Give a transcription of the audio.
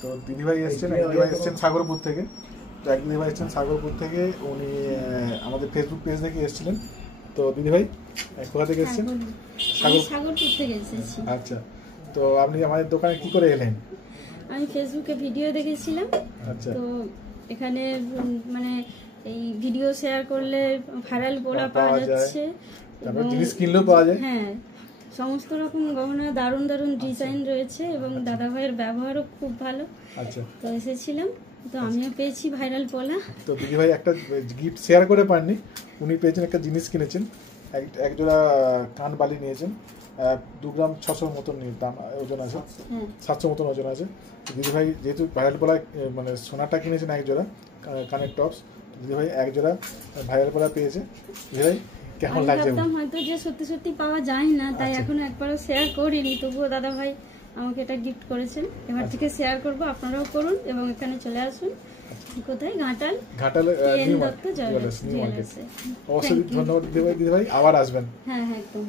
তো দিদিভাই এসছেন, এক দিদিভাই এসছেন সাগরপুর থেকে। তো এক দিদিভাই এসছেন সাগরপুর থেকে, উনি আমাদের ফেসবুক পেজ থেকে এসেছিলেন। তো দিদিভাই কোথা থেকে এসছেন? সাগরপুর থেকে এসেছি। আচ্ছা, তো আপনি আমাদের দোকানে কি করে এলেন? আমি ফেসবুকে ভিডিও দেখেছিলাম। আচ্ছা, তো এখানে মানে এই ভিডিও শেয়ার করলে ভাইরাল পোলা পাওয়া যাচ্ছে, তারপর জিনিস কিনলেও পাওয়া যায়। হ্যাঁ, সমস্ত রকম গহনা, দারুণ দারুণ ডিজাইন রয়েছে এবং দাদা ভাইয়ের ব্যবহারও খুব ভালো। আচ্ছা, তো এসেছিলাম, তো আমিও পেয়েছি ভাইরাল পোলা। তো দিদিভাই একটা গিফট শেয়ার করে পাননি, উনি পেয়েছেন একটা জিনিস কিনেছেন, এক জোড়া কান বালি নিয়েছেন, 2 গ্রাম 600 মতন দাম ওজন আছে, 700 মতন ওজন আছে। দিদিভাই যেহেতু ভাইরাল পোলা মানে সোনাটা কিনেছেন এক জোড়া কানের টপস, দিদিভাই এক জোড়া ভাইরাল পোলা পেয়েছে। দিদিভাই কেমন লাগছে? ভাবতাম হয়তো যে সত্যি সত্যি পাওয়া যায় না, তাই এখনো একবারও শেয়ার করিনি, তবুও দাদা ভাই আমাকে এটা গিফট করেছেন। এবার থেকে শেয়ার করব, আপনারাও করুন এবং এখানে চলে আসুন। কোথায়? Ghatal new market. অবশ্যই ধন্যবাদ দিদিভাই, আবার আসবেন। হ্যাঁ একদম।